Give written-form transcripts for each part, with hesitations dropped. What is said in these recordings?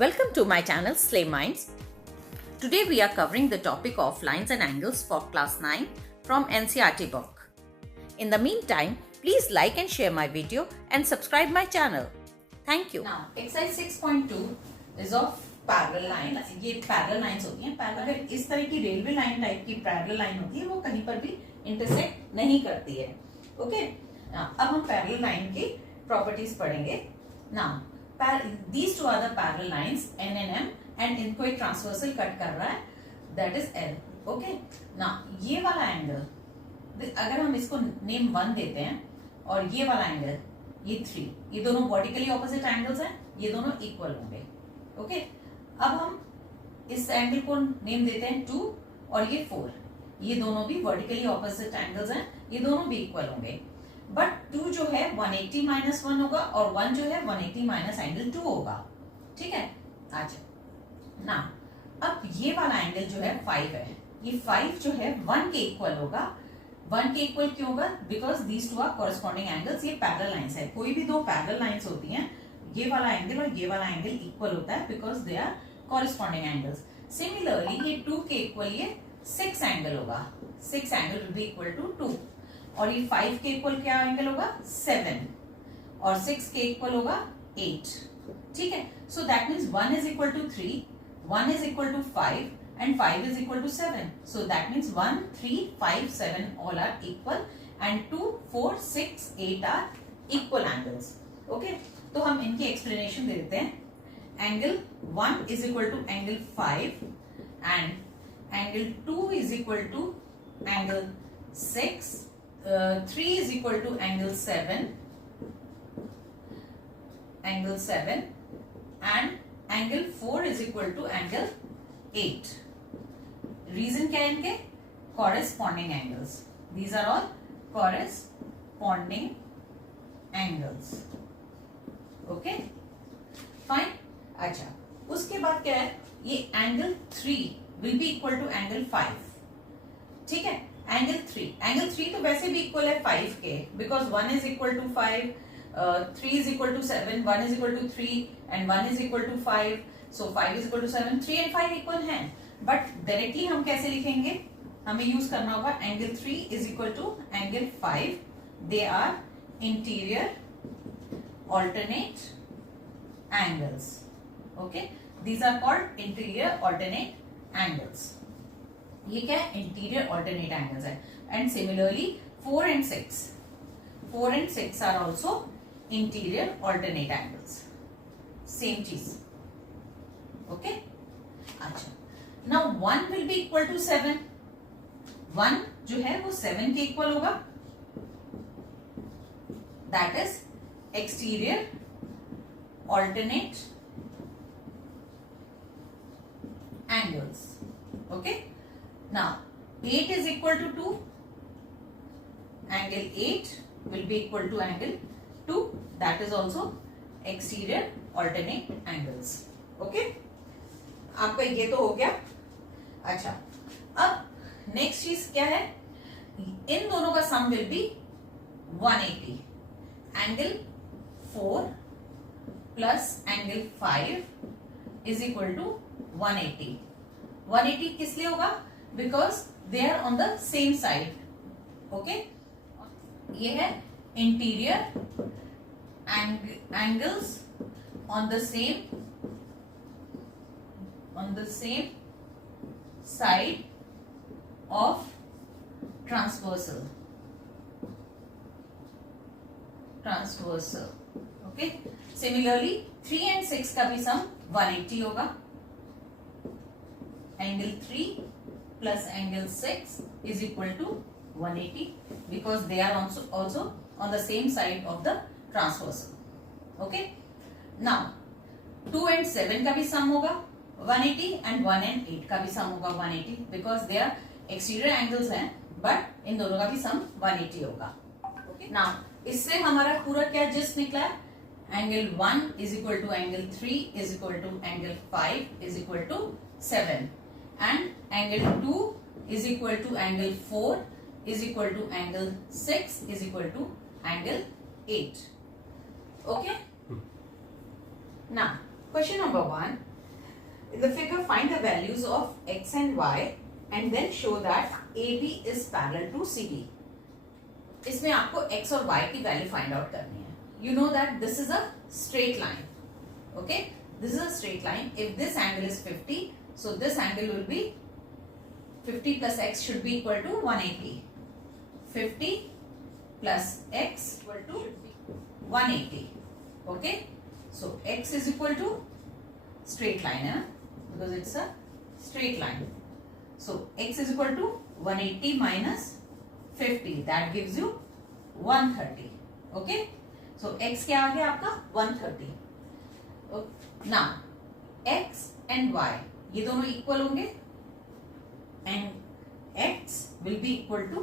Welcome to my channel Slay Minds. Today we are covering the topic of lines and angles for class 9 from NCERT book. In the meantime, please like and share my video and subscribe my channel. Thank you. Now, exercise 6.2 is of parallel line. ये parallel lines होती हैं. अगर इस तरह की railway line type की parallel line होती है वो कहीं पर भी इंटरसेक्ट नहीं करती है. ओके, अब हम पैरेलल लाइन की प्रॉपर्टीज पढ़ेंगे. Now these two are the parallel lines N and M and इनको एक ट्रांसवर्सल कट कर रहा है, that is L. Okay, now ये वाला एंगल अगर हम इसको नेम 1 देते हैं और ये वाला एंगल ये 3, ये दोनों वर्टिकली ऑपोजिट एंगल्स हैं, ये दोनों इक्वल होंगे. ओके, अब हम इस एंगल को नेम देते हैं 2 और ये 4, ये दोनों भी वर्टिकली ऑपोजिट एंगल्स हैं, ये दोनों भी इक्वल होंगे. बट 2 जो है 180 माइनस 1 होगा और 1 जो है 180 माइनस एंगल 2 होगा. ठीक है. अच्छा, ना अब ये वाला एंगल जो है 5 है, ये 5 जो है 1 के इक्वल होगा. 1 के इक्वल क्यों होगा? Because these two are corresponding angles. ये पैरेलल लाइंस है. कोई भी दो पैरेलल लाइंस होती हैं, ये वाला एंगल और ये वाला एंगल इक्वल होता है because they are corresponding angles. Similarly ये 2 के इक्वल ये 6 एंगल होगा. 6 angle will be equal to 2 और ये 5 के इक्वल क्या एंगल होगा? 7 और 6 के इक्वल होगा 8. ठीक है. So that means 1 is equal to 3, 1 is equal to 5 and 5 is equal to 7. So that means 1, 3, 5, 7 all are equal and 2, 4, 6, 8 are equal angles. Okay. तो हम इनकी explanation दे देते हैं. Angle 1 is equal to angle 5 and angle 2 is equal to angle 6. 3 is equal to angle 7 and angle 4 is equal to angle 8. Reason क्या है इनके? Corresponding angles. These are all corresponding angles. Okay, fine. अच्छा, उसके बाद क्या है? ये angle 3 will be equal to angle 5. ठीक है. एंगल 3 तो वैसे भी इक्वल है 5 के because 1 is equal to 5, 3 is equal to 7, 1 is equal to 3 and 1 is equal to 5. So 5 is equal to 7, 3 and 5 equal हैं. बट डायरेक्टली हम कैसे लिखेंगे? हमें यूज करना होगा angle 3 is equal to angle 5. They are interior alternate angles. Okay, these are called interior alternate angles. ये क्या है? इंटीरियर ऑल्टरनेट एंगल्स है. And similarly 4 and 6 are also interior alternate angles. Same चीज. ओके. अच्छा, now 1 will be equal to 7. 1 जो है वो 7 के इक्वल होगा. That is exterior alternate angles. Okay. Now 8 is equal to 2. Angle 8 will be equal to angle 2. That is also exterior alternate angles. Okay? आपका ये तो हो गया. अच्छा, अब नेक्स्ट चीज क्या है? इन दोनों का sum will be 180. Angle 4 plus angle 5 is equal to 180. 180 किस लिए होगा? Because they are on the same side. Okay, ये है interior angles on the same side of transversal. Okay. Similarly 3 and 6 का भी सम 180 होगा. Angle 3 plus angle 6 is equal to 180 because they are also on the same side of the transversal. Okay. Now 2 and 7 का भी सम होगा 180 and 1 and 8 का भी सम होगा 180 because they are exterior angles हैं, but इन दोनों का भी सम 180 होगा. Okay. Now इससे हमारा पूरा क्या जिस्ट निकला है? Angle 1 is equal to angle 3 is equal to angle 5 is equal to 7. And angle 2 is equal to angle 4 is equal to angle 6 is equal to angle 8. Okay. Now question number 1. In the figure, find the values of x and y and then show that AB is parallel to CD. इसमें आपको x और y की value find out करनी है. You know that this is a straight line. Okay, this is a straight line. If this angle is 50, so this angle will be 50 plus x should be equal to 180. 50 plus x equal to 180. Okay, so x is equal to straight line, because it's a straight line. So x is equal to 180 minus 50. That gives you 130. Okay, so x क्या आ गया आपका 130. Now x and y ये दोनों equal होंगे and x will be equal to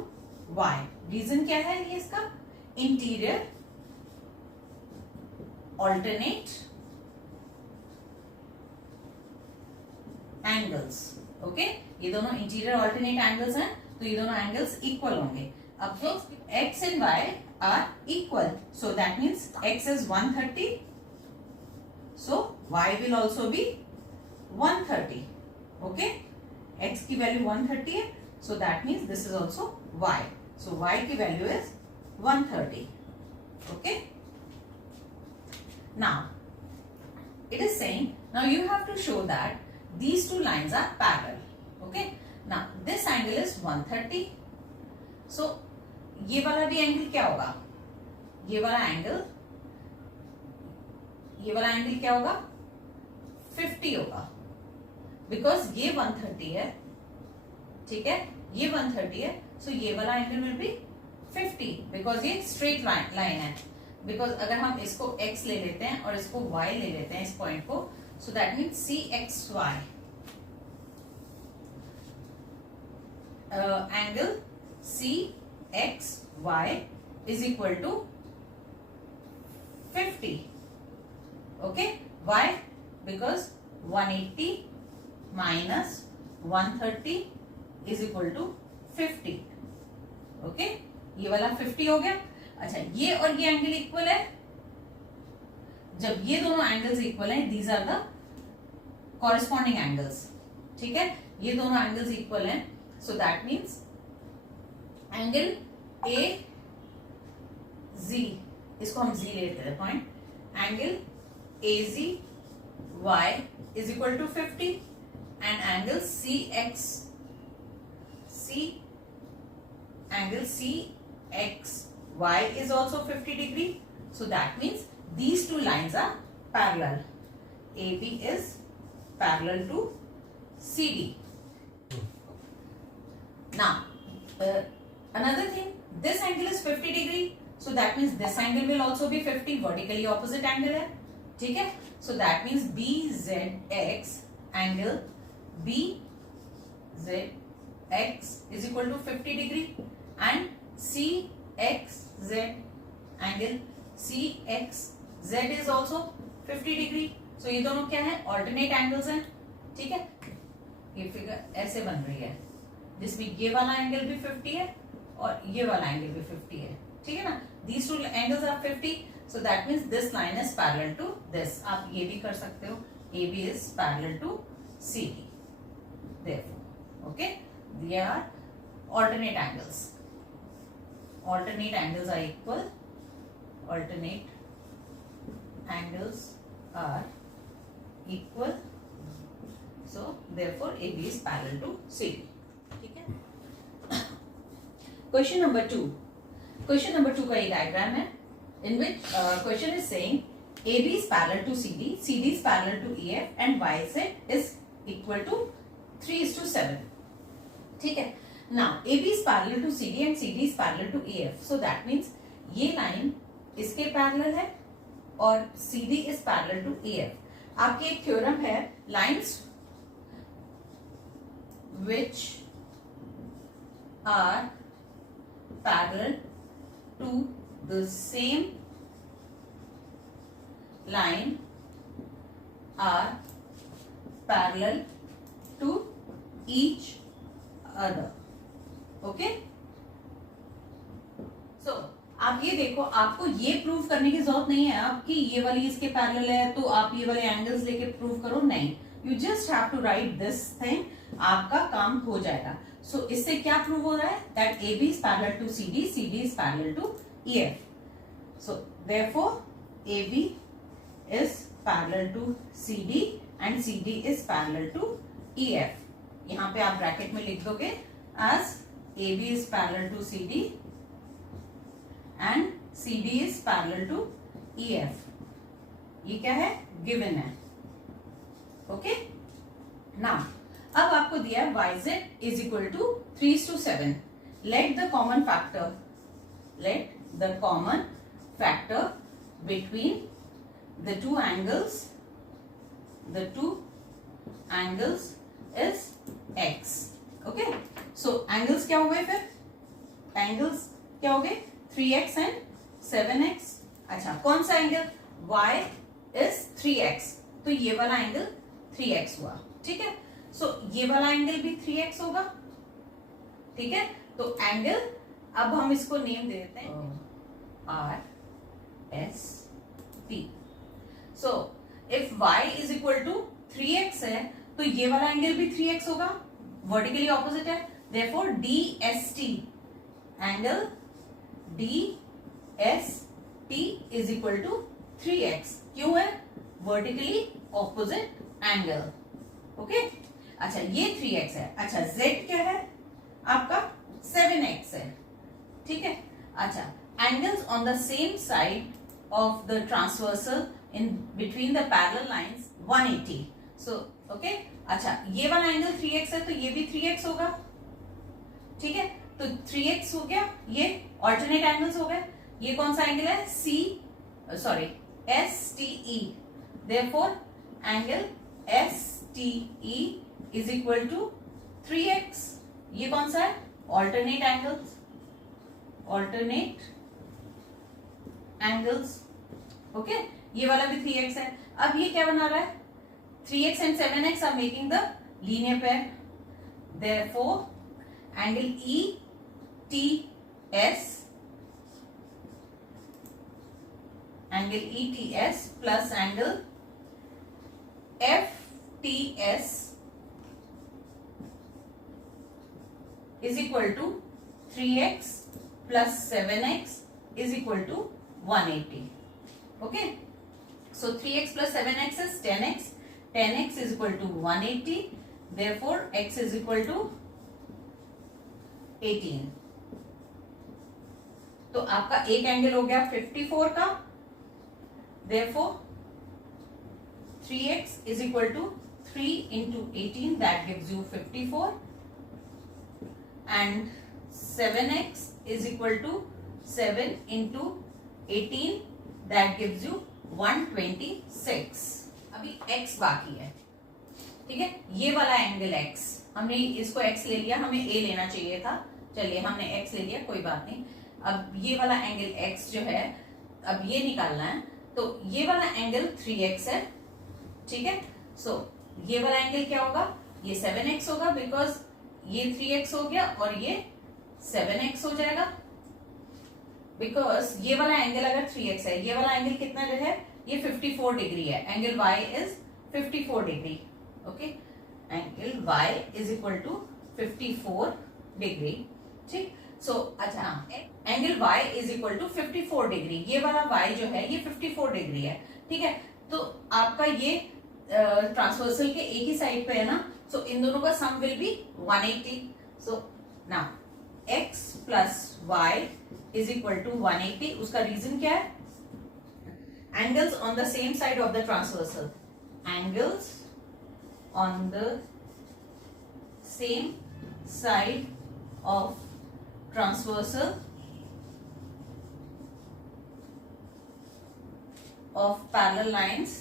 y. Reason क्या है ये इसका? Interior alternate angles. ओके, ये दोनों इंटीरियर ऑल्टरनेट एंगल्स हैं, तो ये दोनों एंगल्स इक्वल होंगे. अब तो x and y are equal, so that means x is 130, so y will also be 130. Okay, x की वैल्यू 130 है, so that means this is also y. So y की value is 130. Okay, now it is saying now you have to show that these two lines are parallel. Okay, now this angle is 130. So ये वाला भी angle क्या होगा? ये वाला angle क्या होगा? 50 होगा, बिकॉज ये 130 है. ठीक है, ये 130 है, सो ये वाला एंगल विल बी 50 बिकॉज ये स्ट्रेट लाइन है. बिकॉज अगर हम इसको x ले लेते हैं और इसको y ले लेते हैं, इस पॉइंट को, so that means CXY angle CXY is equal to 50. Okay, why? Because 180 minus 130 is equal to 50. Okay, ये वाला 50 हो गया. अच्छा, ये और ये एंगल इक्वल है. जब ये दोनों एंगल्स इक्वल हैं, these are the corresponding angles. ठीक है, ये दोनों एंगल्स इक्वल हैं, so that means angle A G, इसको हम जी लेते हैं point, angle A G Y is equal to 50 and angle angle C X y is also 50 degree, so that means these two lines are parallel. AB is parallel to CD. Now another thing, this angle is 50 degree, so that means this angle will also be 50, vertically opposite angle है. ठीक है, so that means BZX angle BZX is equal to 50 degree and CXZ angle CXZ is also 50 degree. So ये दोनों क्या है? Alternate angles हैं. ठीक है, ये फिगर ऐसे बन रही है जिसमें ये वाला एंगल भी 50 है और ये वाला एंगल भी 50 है. ठीक है ना, these two angles are 50, so that means this line is parallel to this. आप ये भी कर सकते हो, AB is parallel to CD. Therefore okay, they are alternate angles. Alternate angles are equal. Alternate angles are equal. So therefore AB is parallel to CD. ठीक है. Question number 2. Question number 2 का ये डायग्राम है, in which question is saying AB is parallel to CD, CD is parallel to EF, and YZ is equal to 3:7. ठीक है. Now AB is parallel to CD and CD is parallel to EF. So that means ये line इसके parallel है और CD is parallel to EF. आपकी एक theorem है, lines which are parallel to the same line are parallel to each other. Okay, so आप ये देखो, आपको ये प्रूव करने की जरूरत नहीं है आपकी ये वाली इसके पैरेलल है तो आप ये वाले एंगल्स लेके प्रूव करो, नहीं. You just have to write this thing, आपका काम हो जाएगा. सो इससे क्या प्रूव हो रहा है? That AB is parallel to CD, CD is parallel to EF. So therefore AB is parallel to CD and CD is parallel to EF. यहां पे आप ब्रैकेट में लिख दोगे as AB is parallel to CD and CD is parallel to EF. ये क्या है? Given है. ओके. नाउ अब आपको दिया है YZ is equal to 3:7. Let the common factor between the two angles is X. Okay. So angles क्या हो गए? फिर एंगल्स क्या हो गए? 3x and 7x. अच्छा, कौन सा एंगल? y इज 3x, तो ये वाला एंगल 3x हुआ. ठीक है. सो ये वाला एंगल भी 3x होगा. ठीक है. तो एंगल, अब हम इसको नेम दे देते हैं RST. So if y is equal to 3x है, तो ये वाला एंगल भी 3x होगा, वर्टिकली ऑपोजिट है. Therefore DST, angle DST is equal to 3x. क्यों है? Vertically opposite angle. ओके. अच्छा, ये 3x है. अच्छा, Z क्या है? आपका 7x है. ठीक है. अच्छा, angles on the same side of the transversal in between the parallel lines 180. So okay. अच्छा, ये वाला एंगल 3x है, तो ये भी 3x होगा. ठीक है. तो 3x हो गया. ये ऑल्टरनेट एंगल्स हो गए. ये कौन सा एंगल है? STE. Therefore angle STE is equal to 3x. ये कौन सा है? Alternate angles. ओके. ये वाला भी 3x है. अब ये क्या बना रहा है? 3x and 7x are making the linear pair. Therefore, angle ETS plus angle FTS is equal to 3x plus 7x is equal to 180. Okay. So 3x plus 7x is 10x. 10x is equal to 180. Therefore, x is equal to 18. तो आपका एक angle हो गया 54 का. Therefore, 3x is equal to 3 into 18, that gives you 54, and 7x is equal to 7 into 18, that gives you 126. अभी x बाकी है. ठीक है. ये वाला एंगल x, हमने इसको x ले लिया, हमें a लेना चाहिए था. चलिए, हमने x ले लिया, कोई बात नहीं. अब ये वाला एंगल x जो है, अब ये निकालना है. तो ये वाला एंगल 3x है. ठीक है. सो ये वाला एंगल क्या होगा? ये 7x होगा, बिकॉज ये 3x हो गया और ये 7x हो जाएगा. बिकॉज ये वाला एंगल अगर 3x है, ये वाला एंगल कितना जो है? ये 54 डिग्री है. Angle y is 54 degree. Okay. Angle y is equal to 54 degree. ठीक. सो अच्छा, angle y is equal to 54 degree. ये वाला y जो है ये 54 डिग्री है. ठीक है. तो आपका ये ट्रांसवर्सल के एक ही साइड पे है ना, सो इन दोनों का sum will be 180. So now x plus y is equal to 180. उसका रीजन क्या है? Angles on the same side of the transversal. Angles on the same side of transversal of parallel lines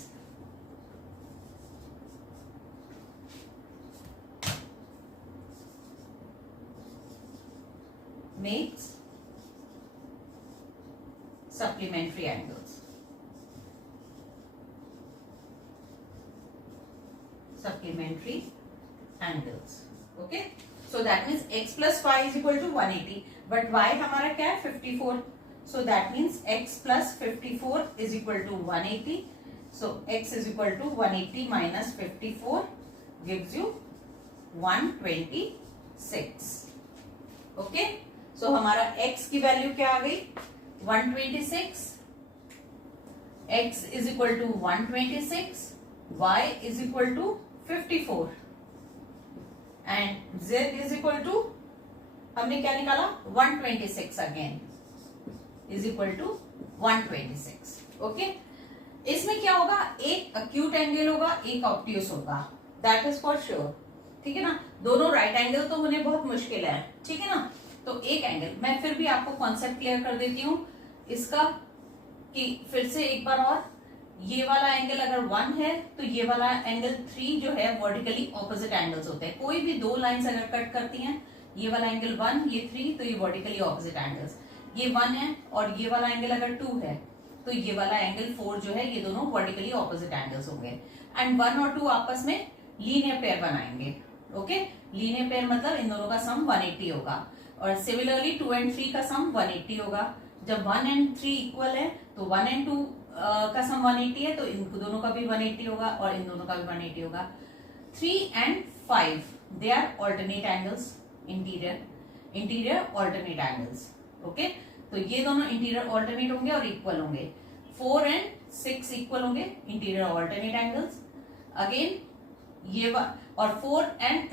makes supplementary angles. Supplementary angles. Okay. So that means x plus y is equal to 180. But y हमारा क्या है? 54. So that means x plus 54 is equal to 180. So x is equal to 180 minus 54 gives you 126. Okay, सो हमारा x की value क्या आ गई 126. x is equal to 126, y is equal to 54 and z is equal to हमने क्या निकाला 126 again is equal to 126. Okay, इसमें क्या होगा, एक अक्यूट एंगल होगा, एक ऑब्ट्यूस होगा, दैट इज फॉर श्योर. ठीक है ना, दोनों राइट एंगल तो होने बहुत मुश्किल है. ठीक है ना, तो एक एंगल, मैं फिर भी आपको कॉन्सेप्ट क्लियर कर देती हूँ इसका कि फिर से एक बार और, ये वाला एंगल अगर 1 है तो ये वाला एंगल 3 जो है वर्टिकली ऑपोजिट एंगल्स होते हैं. कोई भी दो लाइंस अगर कट करती हैं, ये वाला एंगल 1, ये 3, तो ये वर्टिकली ऑपोजिट एंगल्स. ये 1 है और ये वाला एंगल अगर 2 है तो ये वाला एंगल 4 जो है, ये दोनों वर्टिकली ऑपोजिट एंगल्स होंगे. एंड 1 और 2 आपस में लीनियर पेयर बनाएंगे. ओके, लीनियर पेयर मतलब इन दोनों का सम 180 होगा. और सिमिलरली 2 एंड 3 का सम 180 होगा. जब 1 एंड 3 इक्वल है तो 1 एंड 2 का सम 180 है, तो इन दोनों का भी 180 होगा और इन दोनों का भी 180 होगा. 3 and 5 they are alternate angles, interior alternate angles. Okay, तो ये दोनों इंटीरियर ऑल्टरनेट होंगे और इक्वल होंगे. 4 एंड 6 इक्वल होंगे, इंटीरियर ऑल्टरनेट एंगल्स. अगेन ये और 1 एंड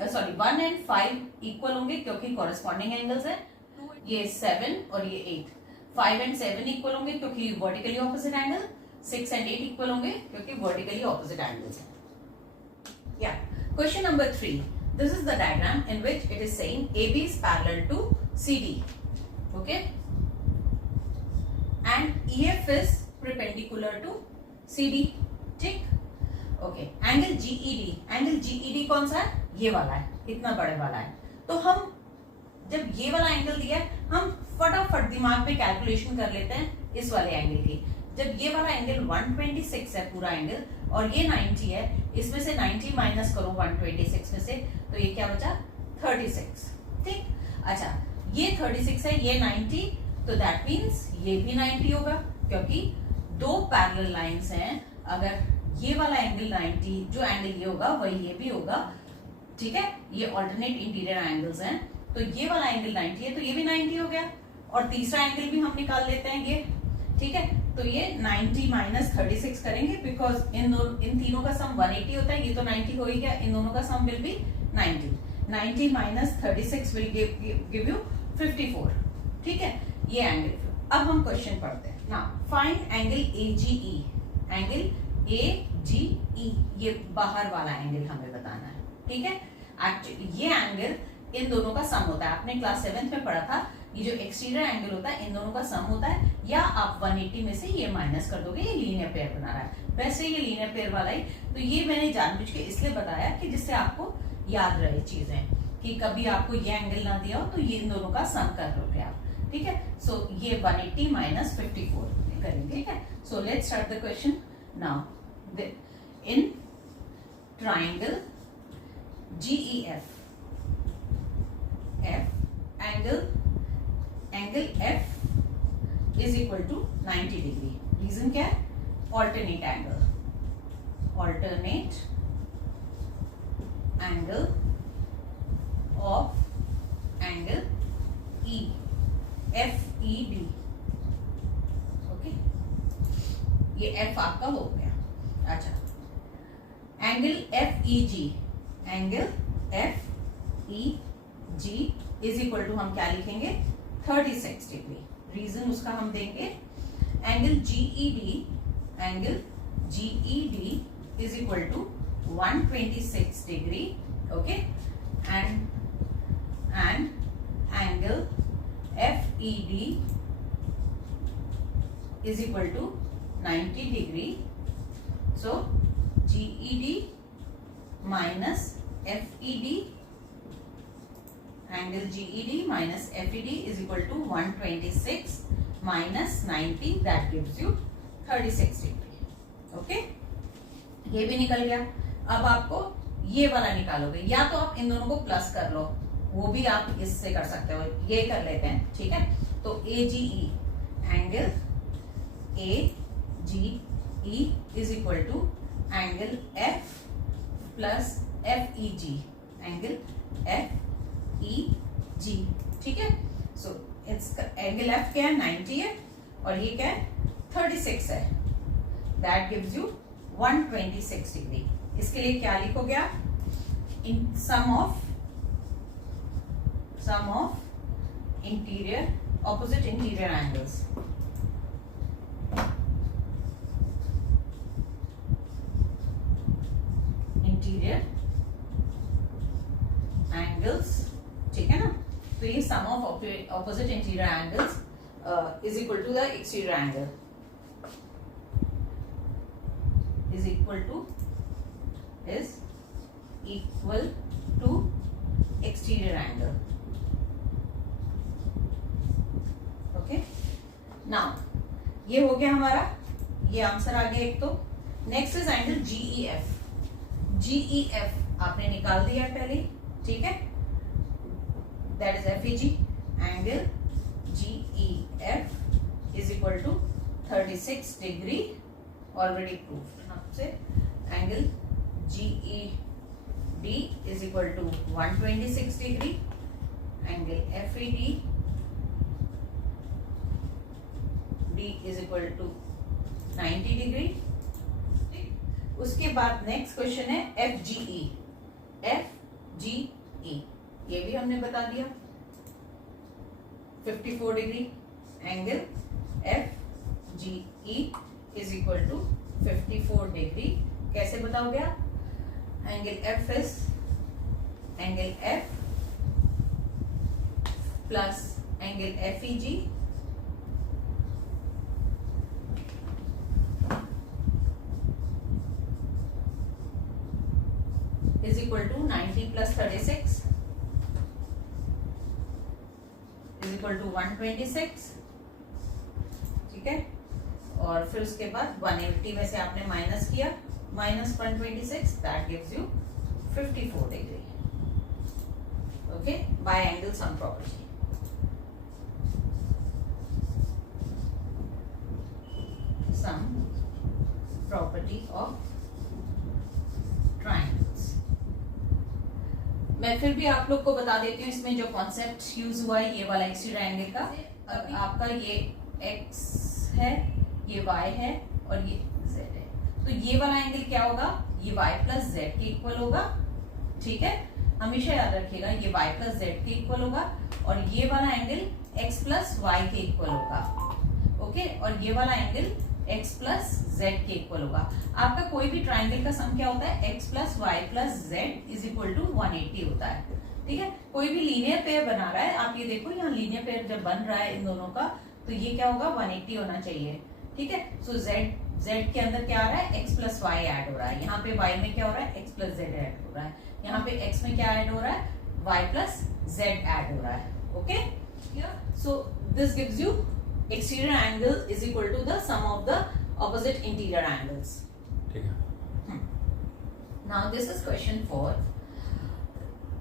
5 इक्वल होंगे क्योंकि कॉरेस्पॉन्डिंग एंगल्स है. ये 7 और ये 8, 5 एंड 7 इक्वल होंगे क्योंकि vertically opposite angle. 6 and 8 equal होंगे क्योंकि वर्टिकली ऑपोजिट एंगल्स है. या question number 3. This is the diagram in which it is saying AB is parallel to CD. Okay, and EF is perpendicular to CD. ठीक, okay. Angle GED कौन सा है, ये वाला है, इतना बड़े वाला है. तो हम जब ये वाला एंगल दिया है, हम फटाफट दिमाग पे कैलकुलेशन कर लेते हैं इस वाले एंगल की. जब ये वाला एंगल 126 है पूरा एंगल और ये 90 है, इसमें से 90 माइनस करो 126 में से, तो ये क्या बचा 36. ठीक, अच्छा, ये 36 है, ये 90, तो दैट मीन्स ये भी 90 होगा क्योंकि दो पैरेलल लाइंस हैं. अगर ये वाला एंगल 90, जो एंगल ये होगा वही ये भी होगा. ठीक है, ये ऑल्टरनेट इंटीरियर एंगल्स हैं, तो ये वाला एंगल 90 है तो ये भी 90 हो गया. और तीसरा एंगल भी हम निकाल लेते हैं ये. ठीक है, तो ये 90 माइनस 36 करेंगे बिकॉज इन तीनों का सम 180 होता है. ये तो 90 हो ही गया, इन दोनों का sum will be 90. 90 minus 36 will give you 54. ठीक है, ये एंगल. अब हम क्वेश्चन पढ़ते हैं ना. Find angle AGE. Angle AGE, ये बाहर वाला एंगल हमें बताना है. ठीक है, एक्चुअली ये एंगल इन दोनों का सम होता है. आपने क्लास 7th में पढ़ा था, ये जो एक्सटीरियर एंगल होता है इन दोनों का सम होता है. या आप 180 में से ये माइनस कर दोगे, ये लीनियर पेयर बना रहा है. वैसे ये लीनियर पेयर वाला ही, तो ये मैंने जानबूझ के इसलिए बताया कि जिससे आपको याद रहे चीजें, कि कभी आपको ये एंगल ना दिया हो तो ये इन दोनों का सम कर लोगे आप. ठीक है, सो ये 180 माइनस 54 करेंगे. ठीक है, so let's start the question now. In triangle GEF, angle F is equal to 90 degree. Reason क्या है, alternate angle of angle FED. Okay, ये F आपका हो गया. अच्छा, angle FEG is equal to हम क्या लिखेंगे 36 डिग्री. रीजन उसका हम देंगे angle GED is equal to 126 degree. Okay, and angle FED is equal to 90 degree. So GED minus FED, angle GED minus FED is equal to 126 minus 90, that gives you 36 degree. Okay, ये भी निकल गया. अब आपको ये वाला निकालोगे, या तो आप इन दोनों को प्लस कर लो, वो भी आप इससे कर सकते हो. ये कर लेते हैं. ठीक है, तो AGE, angle AGE E is equal to angle F plus FEG, angle FEG, ठीक है। सो इसका एंगल F क्या है, 90 है, और ये क्या है, 36 है। That gives you 126 degree. इसके लिए क्या लिखोगे आप, in sum of interior opposite interior angles, interior angles, ठीक है ना। तो ये sum of opposite interior angles is equal to the exterior angle, is equal to exterior angle. Okay, now ये हो गया हमारा, ये आंसर आ गया एक। तो next is angle GEF। GEF आपने निकाल दिया पहले, ठीक है, that is FEG। Angle GEF is equal to 36 degree, already proved आपसे। Angle GED is equal to 126 degree, angle FED is equal to 90 degree. उसके बाद नेक्स्ट क्वेश्चन है FGE। FGE ये भी हमने बता दिया 54 degree. Angle FGE is equal to 54 degree. कैसे बताओगे आप, angle F plus angle FEG is equal to 90 plus 36 is equal to 126, ठीक है। और फिर उसके बाद 180 में से आपने माइनस किया, minus 126, that gives you 54 degree. Okay, bye angle sum property. Sum property of triangles. मैं फिर भी आप लोग को बता देती हूँ, इसमें जो कॉन्सेप्ट यूज हुआ है, ये वाला एक्सटीरियर एंगल का, आपका ये x है, ये y है और ये z है। तो ये वाला एंगल क्या होगा, ये y प्लस z के इक्वल होगा, ठीक है। हमेशा याद रखिएगा ये y प्लस z के इक्वल होगा, और ये वाला एंगल x प्लस y के इक्वल होगा। ओके, और ये वाला एंगल x प्लस z के इक्वल होगा। आपका कोई भी ट्राइंगल का सम क्या होता है, x plus y plus z is equal to 180 होता है, ठीक है। कोई भी लीनियर पेयर बना रहा है, आप ये देखो यहाँ लीनियर पेयर जब बन रहा है इन दोनों का, तो ये क्या होगा, 180 होना चाहिए, ठीक है। सो z के अंदर क्या आ रहा है, x प्लस वाई ऐड हो रहा है, यहाँ पे y में क्या हो रहा है, x प्लस जेड ऐड हो रहा है, यहाँ पे x में क्या ऐड हो रहा है, y प्लस जेड ऐड हो रहा है। Okay, so this gives you exterior angle is equal to the sum of the opposite interior angles. ठीक है। Now this is question 4.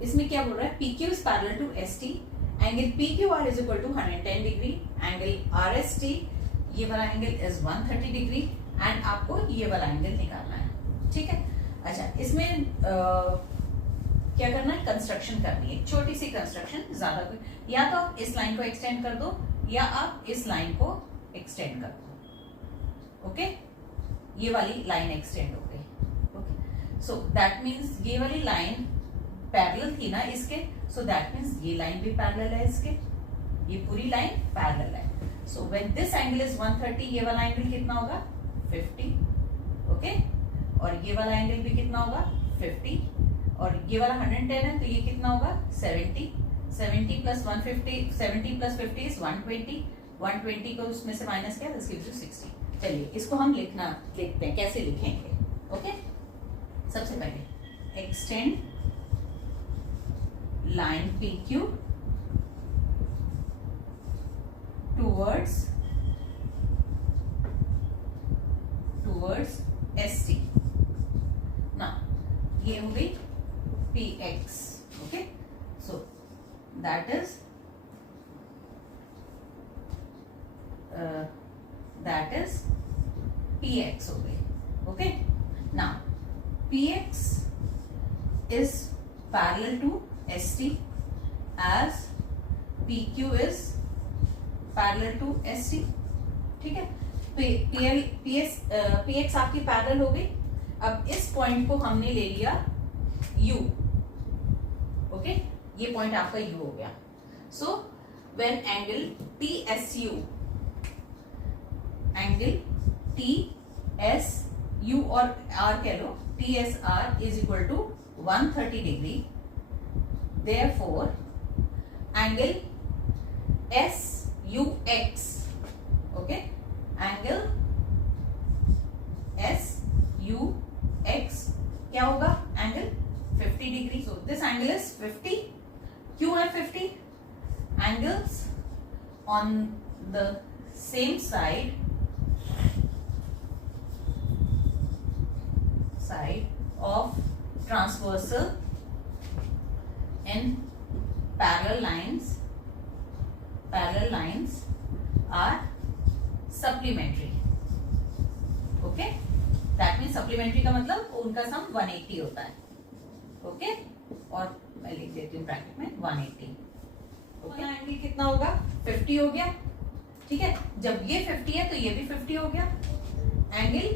इसमें क्या बोल रहा है, PQ is parallel to ST. Angle PQR is equal to 110 degree. Angle RST ये वाला angle is 130 degree, and आपको ये वाला एंगल निकालना है, ठीक है। अच्छा, इसमें क्या करना है, कंस्ट्रक्शन करनी है, छोटी सी कंस्ट्रक्शन, ज्यादा कोई, या तो आप इस लाइन को एक्सटेंड कर दो या आप इस लाइन को एक्सटेंड कर दो। ओके, ये वाली लाइन एक्सटेंड हो गई। ओके, सो दैट मीन्स ये वाली लाइन पैरेलल थी ना इसके, सो दैट मीन्स ये लाइन भी पैरेलल है इसके, ये पूरी लाइन पैरेलल है। So when this angle is 130, ये वाला एंगल कितना होगा, 50। ओके, और ये वाला एंगल भी कितना होगा, 50, और ये वाला 110 है, तो ये कितना होगा, 70। 70 प्लस 150, 70 प्लस 50 इज 120। 120 को उसमें से माइनस किया, दिस गिव्स यू 60। चलिए इसको हम लिखते हैं, कैसे लिखेंगे। ओके, सबसे पहले extend line PQ towards ST। ना ये हो गई PX। Okay, so that is PX हो गई। is parallel to ST as PQ is parallel to ST. ठीक है, PX आपकी पैरेलल हो गई. अब इस पॉइंट को हमने ले लिया U. ओके, ये पॉइंट आपका U हो गया. So when angle TSU, angle TSU और R कह लो, TSR is equal to 130 degree. Therefore, angle SUX, okay, angle SUX क्या होगा? Angle 50 degree. So this angle is 50. क्यों है 50? Angles on the same side of transversal in parallel lines are supplementary. Okay, that means supplementary का मतलब उनका सम 180 होता है. Okay, और मैं लिख देती हूँ ब्रैकेट में 180. ओके, एंगल कितना होगा? 50 हो गया. ठीक है, जब ये 50 है तो ये भी 50 हो गया. Angle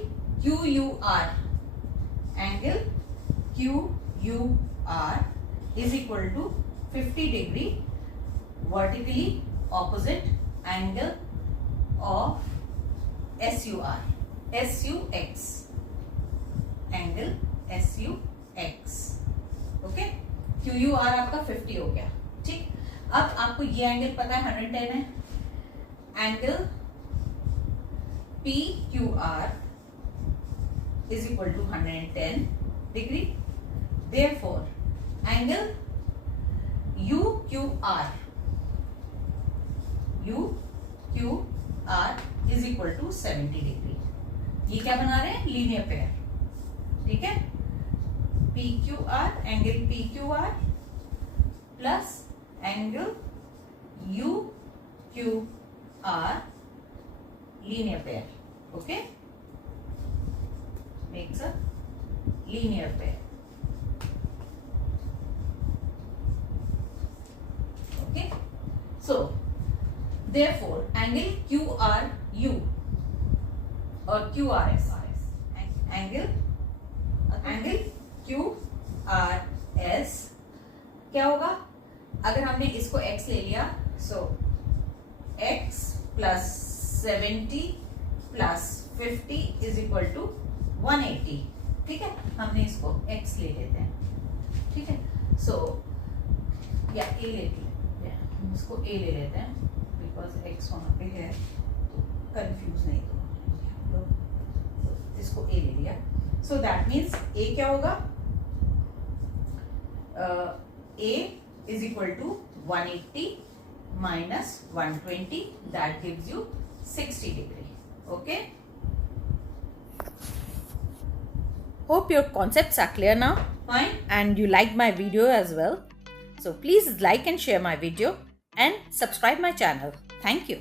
QUR, angle QUR is equal to 50 degree vertically opposite angle of SUR, SUX, angle SUX. Okay, QUR आपका 50 हो गया. ठीक, अब आपको ये एंगल पता है 110 है. Angle PQR is equal to 110 degree. Therefore, angle UQR is equal to 70 degree. ये क्या बना रहे हैं? Linear pair. ठीक है, PQR, angle PQR plus angle UQR, linear pair. Okay, makes a linear pair. Okay, so therefore angle QRU or QRS, angle QRS क्या होगा? अगर हमने इसको x ले लिया, so x plus 70 plus 50 is equal to 180. ठीक है, हमने इसको x ले लेते हैं. ठीक है, सो या a लेते हैं, हम इसको a ले लेते हैं बिकॉज x वहां पे है तो कंफ्यूज नहीं तो इसको a ले लिया. सो दैट मीन्स a क्या होगा? a is equal to 180 minus 120, that gives you 60 degree. Okay. Hope your concepts are clear now. Fine. And you liked my video as well. So please like and share my video and subscribe my channel. Thank you.